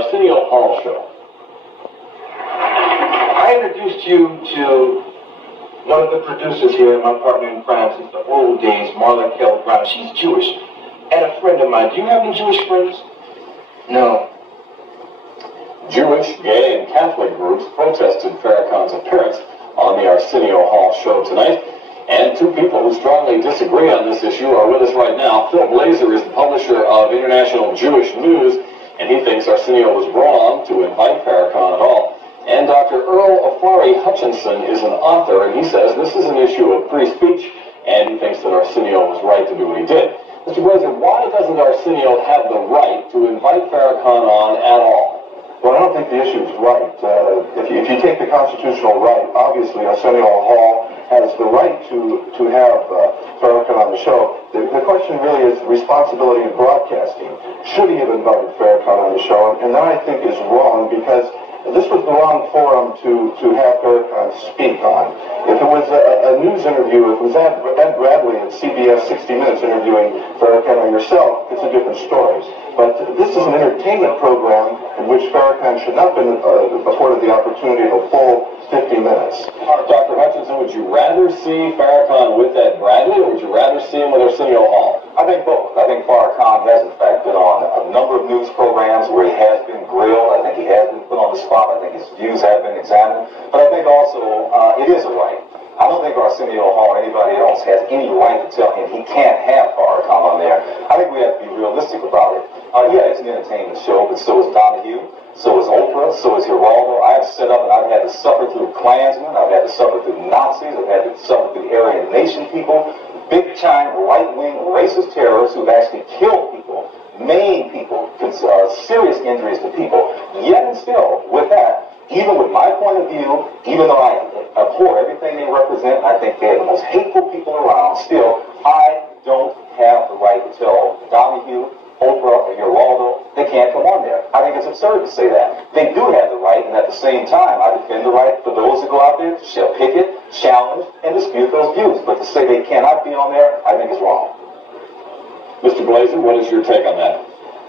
Arsenio Hall show. I introduced you to one of the producers here, my partner in France, since the old days, Marla Kell-Brown. She's Jewish, and a friend of mine. Do you have any Jewish friends? No. Jewish, gay, and Catholic groups protested Farrakhan's appearance on the Arsenio Hall show tonight. And two people who strongly disagree on this issue are with us right now. Phil Blazer is the publisher of International Jewish News, and he thinks Arsenio was wrong to invite Farrakhan at all. And Dr. Earl Afari Hutchinson is an author, and he says this is an issue of free speech, and he thinks that Arsenio was right to do what he did. Mr. Blazer, why doesn't Arsenio have the right to invite Farrakhan on at all? Well, I don't think the issue is right. If you take the constitutional right, obviously Arsenio Hall has the right to have Farrakhan on the show. The question really is the responsibility of broadcasting. Should he have invited Farrakhan on the show? And that, I think, is wrong, because this was the wrong forum to have Farrakhan speak on. If it was a news interview, if it was Ed Bradley at CBS 60 Minutes interviewing Farrakhan or yourself, it's a different story. But this is an entertainment program in which Farrakhan should not have been afforded the opportunity of a full 50 minutes. Dr. Hutchinson, would you rather see Farrakhan with Ed Bradley, or would you rather see him with Arsenio Hall? I think both. I think Farrakhan has, in fact, been on a number of news programs where he has been grilled. I think he has been put on the spot. I think his views have been examined. But I think also it is a right. I don't think Arsenio Hall or anybody else has any right to tell him he can't have Farrakhan on there. I think we have to be realistic about it. Yeah, it's an entertainment show, but so is Donahue, so is Oprah, so is Geraldo. I have set up and I've had to suffer through Klansmen, I've had to suffer through Nazis, I've had to suffer through Aryan Nation people, big-time right-wing racist terrorists who've actually killed people, maimed people, serious injuries to people. Yet and still, with that, even with my point of view, even though I abhor everything they represent, I think they're the most hateful people around, still, I don't have the right to tell Donahue, Oprah, or Geraldo they can't come on there. I think it's absurd to say that. They do have the right, and at the same time, I defend the right for those to go out there, shall picket, challenge, and dispute those views. But to say they cannot be on there, I think is wrong. Mr. Blazer, what is your take on that?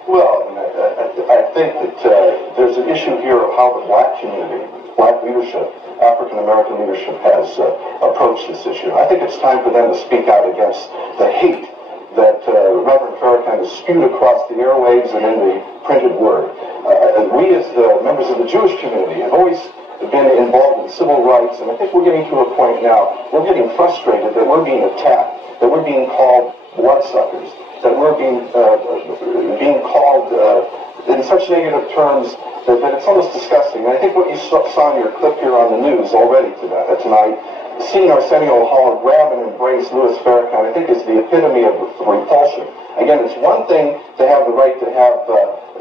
Well, I think that there's an issue here of how the black community, black leadership, African-American leadership has approached this issue. I think it's time for them to speak out against the hate that Reverend Farrakhan has spewed across the airwaves and in the printed word. We, as the members of the Jewish community, have always been involved in civil rights, and I think we're getting to a point now, we're getting frustrated that we're being attacked, that we're being called bloodsuckers, that we're being called in such negative terms that it's almost disgusting. And I think what you saw in your clip here on the news already tonight, seeing Arsenio Hall grab and embrace Louis Farrakhan, I think is the epitome of repulsion. Again, it's one thing to have the right to have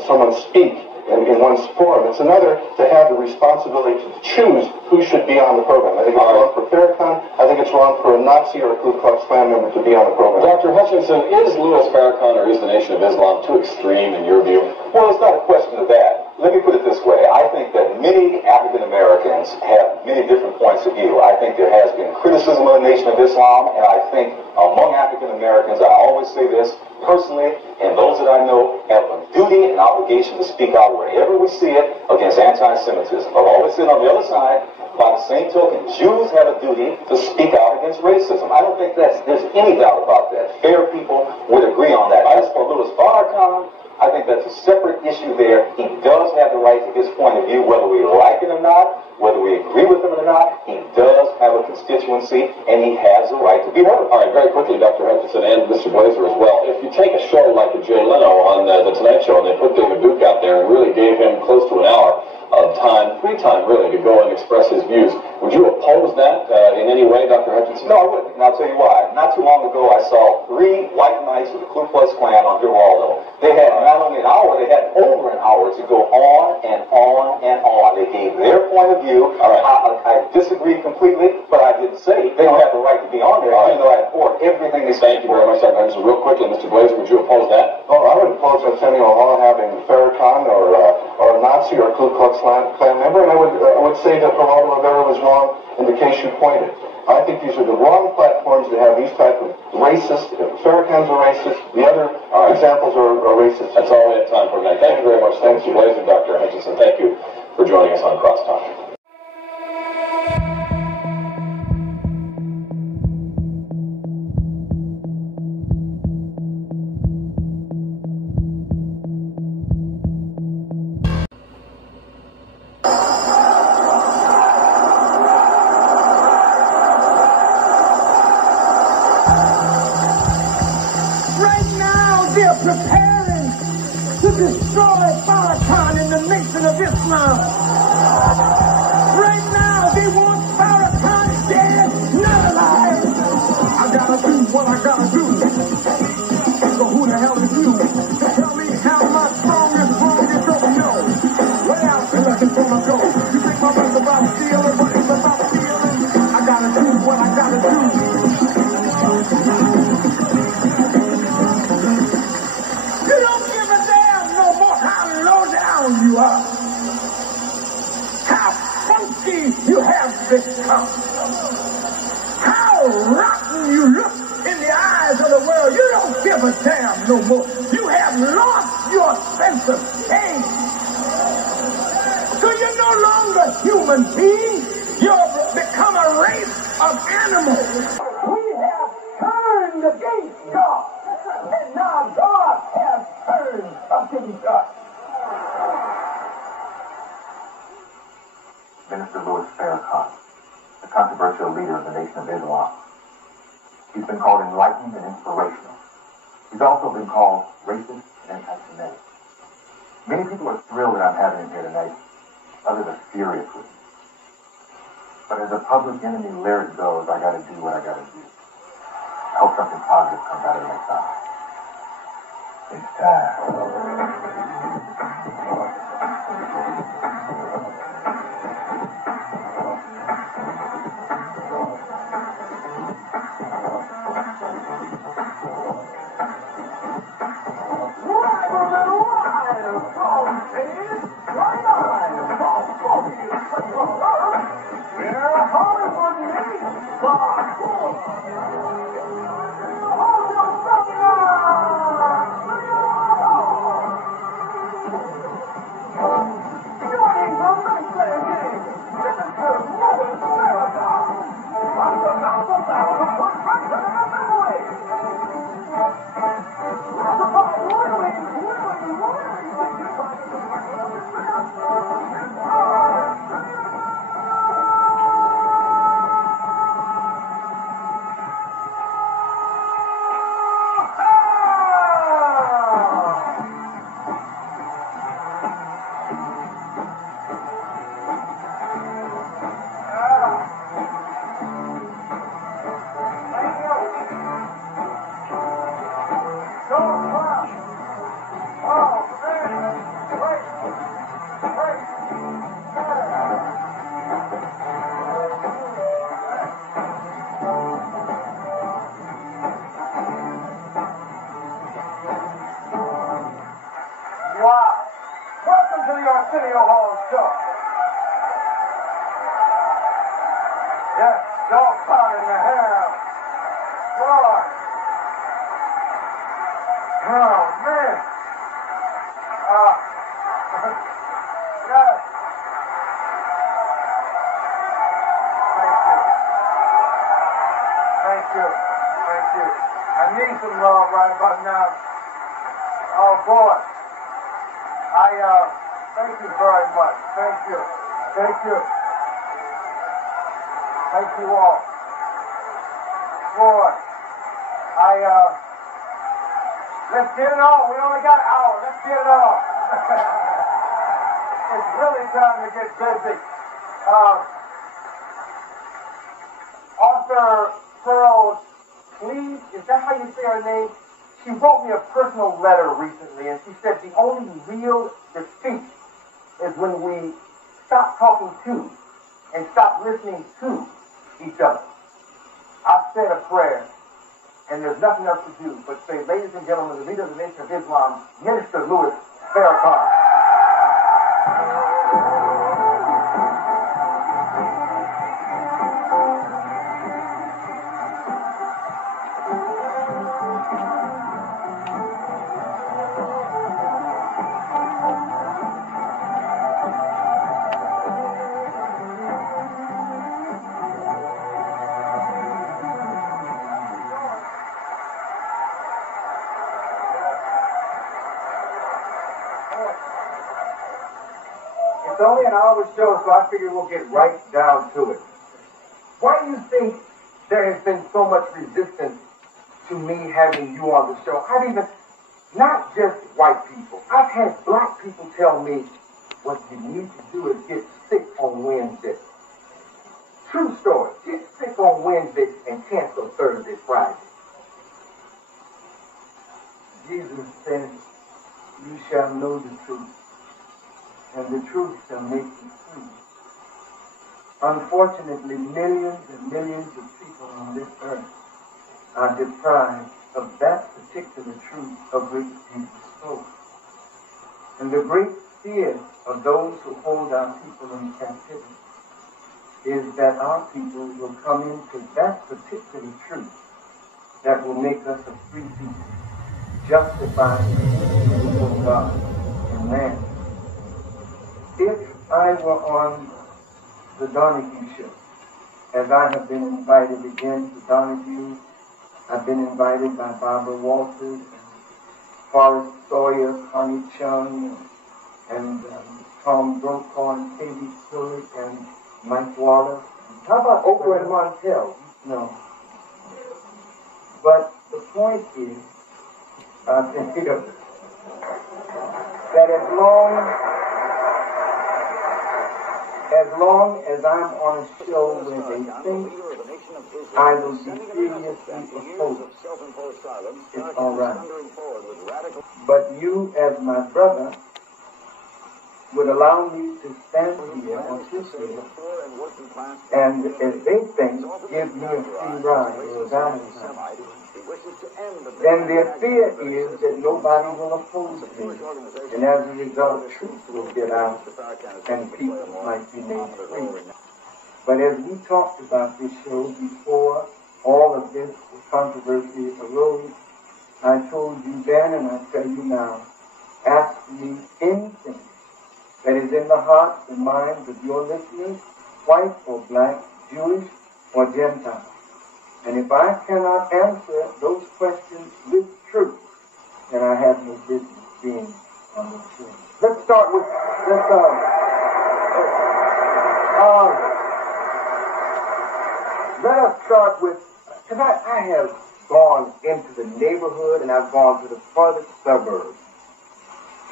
someone speak in one's forum. It's another to have the responsibility to choose who should be on the program. I think it's wrong for Farrakhan. I think it's wrong for a Nazi or a Ku Klux Klan member to be on the program. Dr. Hutchinson, is Louis Farrakhan or is the Nation of Islam too extreme in your view? Well, it's not a question of that. Let me put it this way. I think that many African Americans have many different points of view. I think there has been criticism of the Nation of Islam, and I think among African Americans, I always say this, personally, and those that I know have a duty and obligation to speak out wherever we see it against anti-Semitism. I've always said on the other side, by the same token, Jews have a duty to speak out against racism. I don't think there's any doubt about that. Fair people would agree on that. As for Louis Farrakhan, I think that's a separate issue there. He does have the right to his point of view, whether we like it or not, whether we agree with him or not. He does have a constituency, and he has the right to be heard. All right, very quickly, Dr. Hutchinson and Mr. Blazer as well. If you take a show like Jay Leno on the Tonight Show, and they put David Duke out there and really gave him close to an hour of time, free time really, to go and express his views, would you oppose that in any way, Dr. Hutchinson? No, I wouldn't, and I'll tell you why. Not too long ago, I saw 3 white knights of the Ku Klux Klan on Geraldo. They had not only an hour, they had over an hour to go on and on and on. They gave their point of view. All right. I disagreed completely, but I didn't say they don't have the right to be on there, even though I abhor everything they say. Thank you very much, Dr. Hutchinson. Real quickly, Mr. Blazer, would you oppose that? Oh, I would oppose Arsenio Hall having Farrakhan or a Nazi or a Ku Klux Klan member, and I would say that Geraldo Rivera was wrong in the case you pointed. I think these are the wrong platforms to have these type of racist. Farrakhan's a racist. The other examples are racist. That's all we have time for tonight. Thank you very much. Thanks, Blazer, Dr. Right now, they want Farrakhan dead, not alive. I gotta do what I gotta do. So who the hell is you? Tell me how my song is wrong, you don't know. Lay out and let it gonna go. You think my rest about stealing, but it's about feeling. I gotta do what I gotta do. You don't give a damn no more how low down you are. How funky you have become. How rotten you look in the eyes of the world. You don't give a damn no more. You have lost your sense of taste. So you're no longer human beings. You've become a race of animals. We have turned against God. And now God has turned against us. Minister Louis Farrakhan, the controversial leader of the Nation of Islam. He's been called enlightened and inspirational. He's also been called racist and anti-Semitic. Many people are thrilled that I'm having him here tonight. Others are furious with me. But as a public enemy lyric goes, I gotta do what I gotta do. I hope something positive comes out of it next time. It's time. Welcome to the Arsenio Hall show. Yes, dog pound in the hair. God. Oh, man. Yes. Thank you. Thank you. I need some love right about now. Oh, boy. Thank you very much. Thank you. Thank you. Thank you all. Boy, let's get it on. We only got an hour. Let's get it on. It's really time to get busy. Author Pearl Cleave, is that how you say her name? She wrote me a personal letter recently, and she said the only real defeat is when we stop talking to and stop listening to each other. I've said a prayer, and there's nothing else to do but say, ladies and gentlemen, the leader of the Nation of Islam, Minister Louis Farrakhan. It's only an hour show, so I figure we'll get right down to it. Why do you think there has been so much resistance to me having you on the show? Not just white people. I've had black people tell me what you need to do is get sick on Wednesday. True story. Get sick on Wednesday and cancel Thursday, Friday. Jesus said, you shall know the truth, and the truth shall make you free. Unfortunately, millions and millions of people on this earth are deprived of that particular truth of which Jesus spoke. And the great fear of those who hold our people in captivity is that our people will come into that particular truth that will make us a free people, justified before God and man. If I were on the Donahue show, as I have been invited again to Donahue, I've been invited by Barbara Walters, and Forrest Sawyer, Connie Chung, and Tom Brokaw, and Katie Stewart, and Mike Wallace. How about Oprah and Montel? No. But the point is, that as long as I'm on a show where they think I will be seriously opposed, it's all right. But you, as my brother, would allow me to stand here or sit here, and as they think, give me a free ride or a Valentine. Then their fear is that nobody will oppose me, and as a result, truth will get out, and people might be made free. But as we talked about this show before all of this controversy arose, I told you then, and I tell you now, ask me anything that is in the hearts and minds of your listeners, white or black, Jewish or Gentile. And if I cannot answer those questions with truth, then I have no business being on the show. Let us start with because I have gone into the neighborhood and I've gone to the furthest suburbs,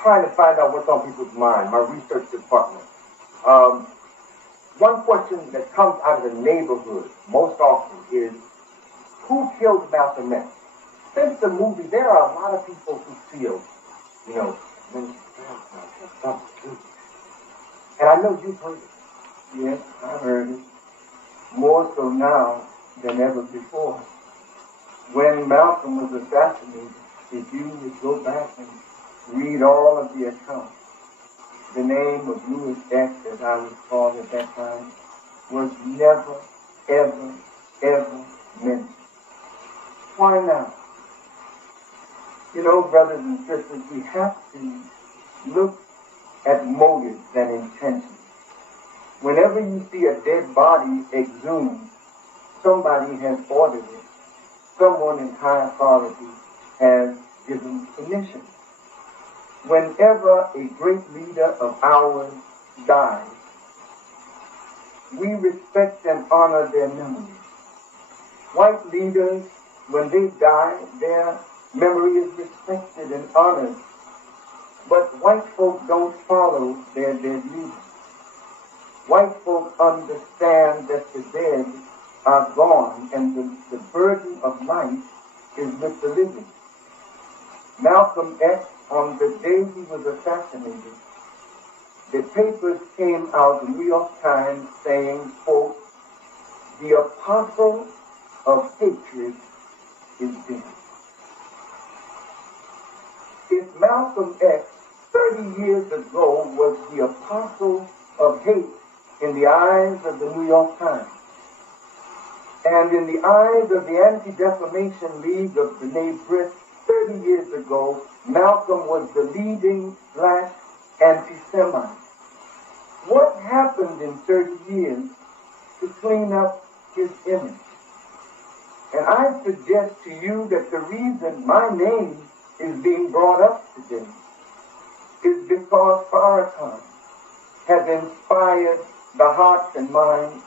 trying to find out what's on people's mind, my research department. One question that comes out of the neighborhood most often is, who killed Malcolm X? Since the movie, there are a lot of people who feel, and I know you've heard it. Yes, I've heard it. More so now than ever before. When Malcolm was assassinated, if you would go back and read all of the accounts, the name of Louis X, as I was called at that time, was never, ever, ever mentioned. Why not? Brothers and sisters, we have to look at motives and intentions. Whenever you see a dead body exhumed, somebody has ordered it. Someone in high authority has given permission. Whenever a great leader of ours dies, we respect and honor their memory. White leaders, when they die, their memory is respected and honored. But white folk don't follow their dead leaders. White folk understand that the dead are gone and the burden of life is with the living. Malcolm X, on the day he was assassinated, the papers came out, the New York Times, saying, quote, "The apostle of hatred is dead." If Malcolm X 30 years ago was the apostle of hate in the eyes of the New York Times, and in the eyes of the Anti-Defamation League of B'nai B'rith 30 years ago, Malcolm was the leading black anti-Semite. What happened in 30 years to clean up his image? And I suggest to you that the reason my name is being brought up today is because Farrakhan has inspired the hearts and minds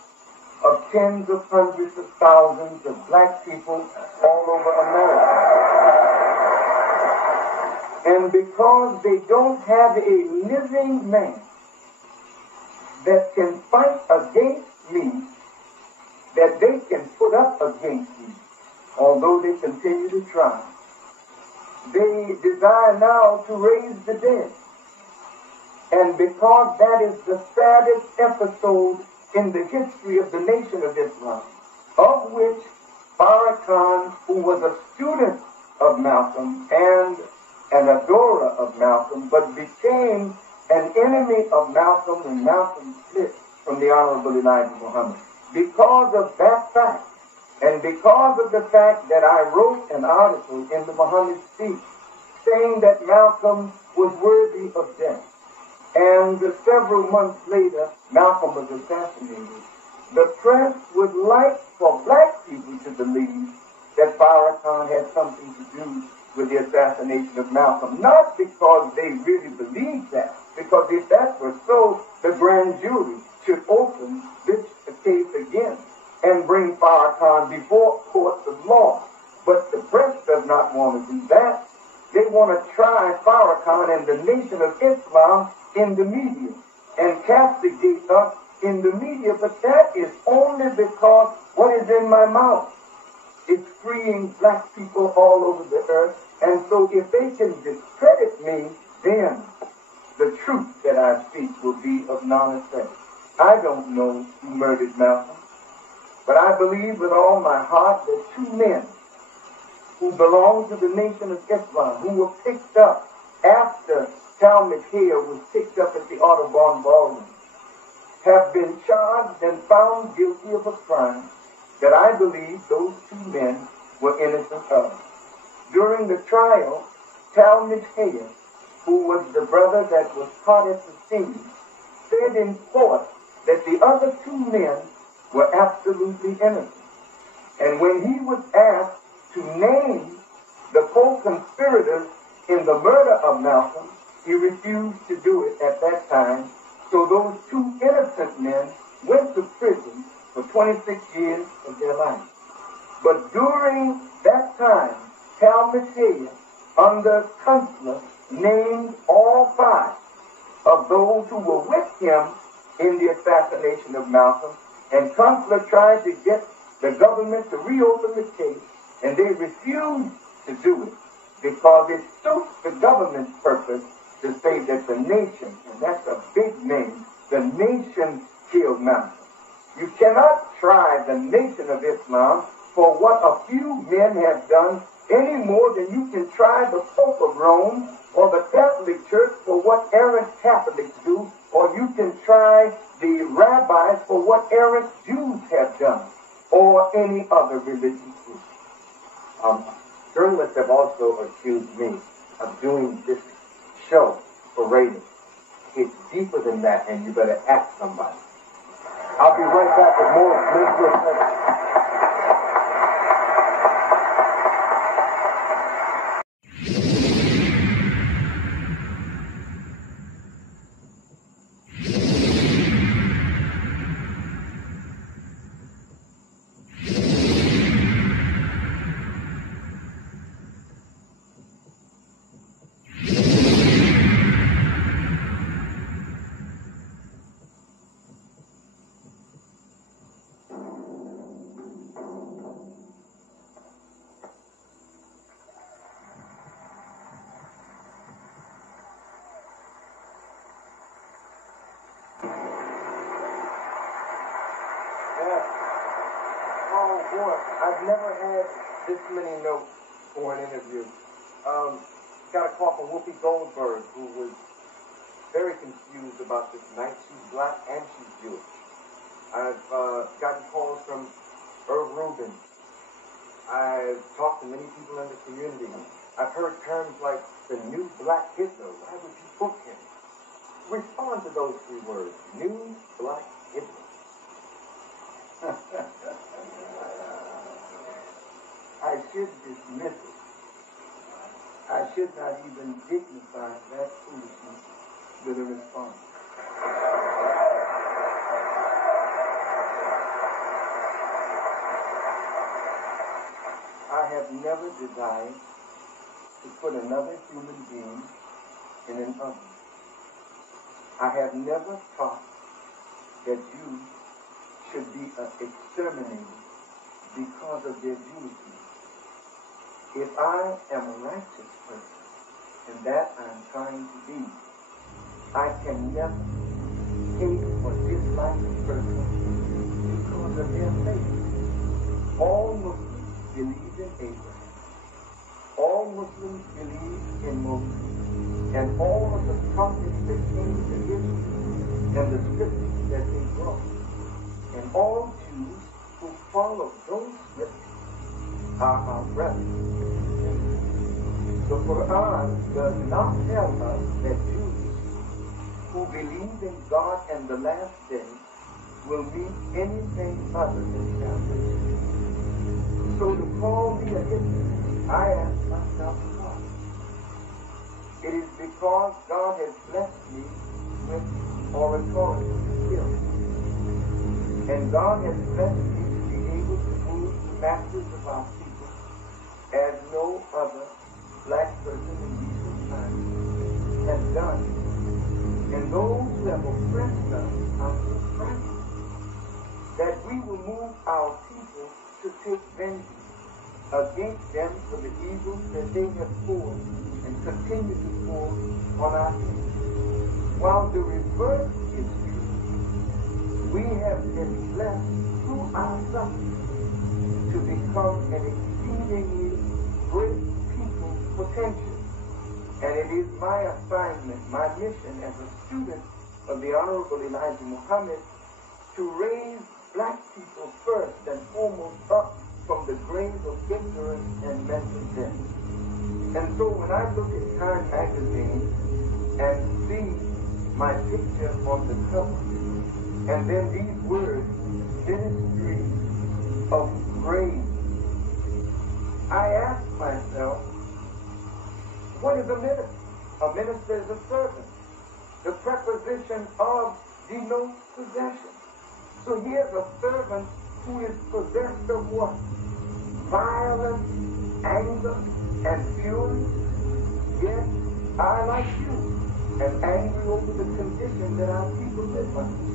of tens of hundreds of thousands of black people all over America. And because they don't have a living man that can fight against me, that they can put up against me, although they continue to try. They desire now to raise the dead. And because that is the saddest episode in the history of the Nation of Islam, of which Farrakhan, who was a student of Malcolm and an adorer of Malcolm, but became an enemy of Malcolm when Malcolm split from the Honorable Elijah Muhammad. Because of that fact, and because of the fact that I wrote an article in the Muhammad Speech saying that Malcolm was worthy of death, and several months later, Malcolm was assassinated, the press would like for black people to believe that Farrakhan had something to do with the assassination of Malcolm. Not because they really believed that, because if that were so, the grand jury should open this case again and bring Farrakhan before courts of law. But the press does not want to do that. They want to try Farrakhan and the Nation of Islam in the media and castigate us in the media. But that is only because what is in my mouth is freeing black people all over the earth. And so if they can discredit me, then the truth that I speak will be of non-effect. I don't know who murdered Malcolm, but I believe with all my heart that two men who belong to the Nation of Islam, who were picked up after Talmud Hale was picked up at the Audubon Ballroom, have been charged and found guilty of a crime that I believe those two men were innocent of. During the trial, Talmud Hale, who was the brother that was caught at the scene, said in court that the other two men were absolutely innocent. And when he was asked to name the co-conspirators in the murder of Malcolm, he refused to do it at that time. So those two innocent men went to prison for 26 years of their life. But during that time, Talmud Hale, under Kunstler, named all five of those who were with him in the assassination of Malcolm. And Kunstler tried to get the government to reopen the case, and they refused to do it because it suits the government's purpose to say that the nation, and that's a big name, the nation killed Malcolm. You cannot try the Nation of Islam for what a few men have done any more than you can try the Pope of Rome or the Catholic Church for what errant Catholics do, or you can try the rabbis for what errant Jews have done, or any other religious group. Journalists have also accused me of doing this show for ratings. It's deeper than that, and you better ask somebody. I'll be right back with more Minister. I've never had this many notes for an interview. Got a call from Whoopi Goldberg, who was very confused about this night. She's black and she's Jewish. I've gotten calls from Irv Rubin. I've talked to many people in the community. I've heard terms like the new black Hitler. Why would you book him? Respond to those three words. New black Hitler. I should dismiss it. I should not even dignify that foolishness with a response. I have never desired to put another human being in an oven. I have never taught that Jews should be exterminated because of their Jewishness. If I am a righteous person, and that I'm trying to be, I can never hate or dislike a person because of their faith. All Muslims believe in Abraham. All Muslims believe in Moses. And all of the prophets that came to history and the scriptures that they brought. And all Jews who follow those scriptures are our brothers. The Quran does not tell us that Jews who believe in God and the last day will meet anything other than salvation. So to call me a hypocrite, I ask myself why. It is because God has blessed me with oratory skills. And God has blessed me to be able to move the masses of our people as no other black person in recent times has done. And those who have oppressed us are so frightened that we will move our people to take vengeance against them for the evils that they have poured and continue to pour on our people. While the reverse is true, we have been blessed through our suffering to become an exceedingly great people potential. And it is my assignment, my mission as a student of the Honorable Elijah Muhammad to raise black people first and foremost up from the grave of ignorance and mental death. And so when I look at Time magazine and see my picture on the cover, and then these words, Ministry of Grace, I ask myself, what is a minister? A minister is a servant. The preposition of denotes possession. So here's a servant who is possessed of what? Violence, anger, and fury. Yes, I, like you, am angry over the condition that our people live under.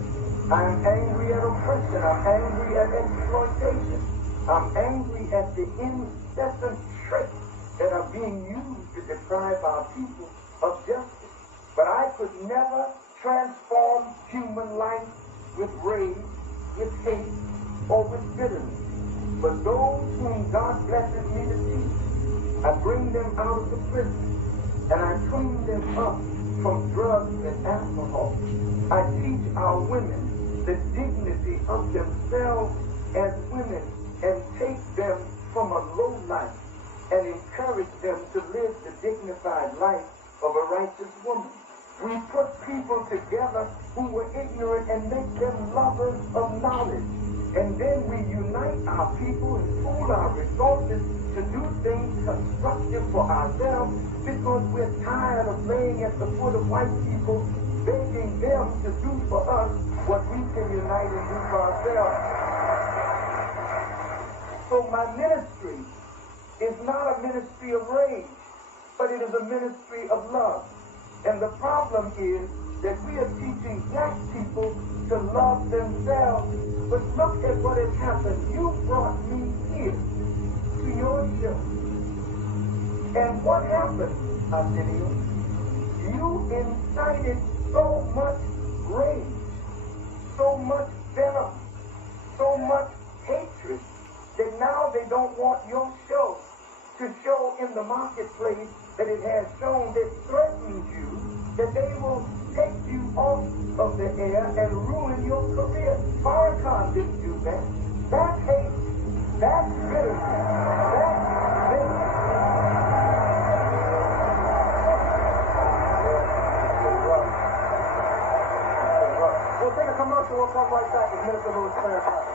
I'm angry at oppression. I'm angry at exploitation. I'm angry at the incessant tricks that are being used to deprive our people of justice. But I could never transform human life with rage, with hate, or with bitterness. But those whom God blesses me to teach, I bring them out of the prison, and I clean them up from drugs and alcohol. I teach our women the dignity of themselves as women and take them from a low life and encourage them to live the dignified life of a righteous woman. We put people together who were ignorant and make them lovers of knowledge. And then we unite our people and pool our resources to do things constructive for ourselves because we're tired of laying at the foot of white people, begging them to do for us what we can unite and do for ourselves. So my ministry is not a ministry of rage, but it is a ministry of love. And the problem is that we are teaching black people to love themselves. But look at what has happened. You brought me here to your show. And what happened, Arsenio? You incited so much rage, so much venom, so much hatred, that now they don't want your show to show in the marketplace that it has shown. That threatens you, that they will take you off of the air and ruin your career. Farrakhan didn't do that. That's hate. That's bitterness. That's vengeance. We'll take a commercial. We'll come right back with Minister Louis Farrakhan.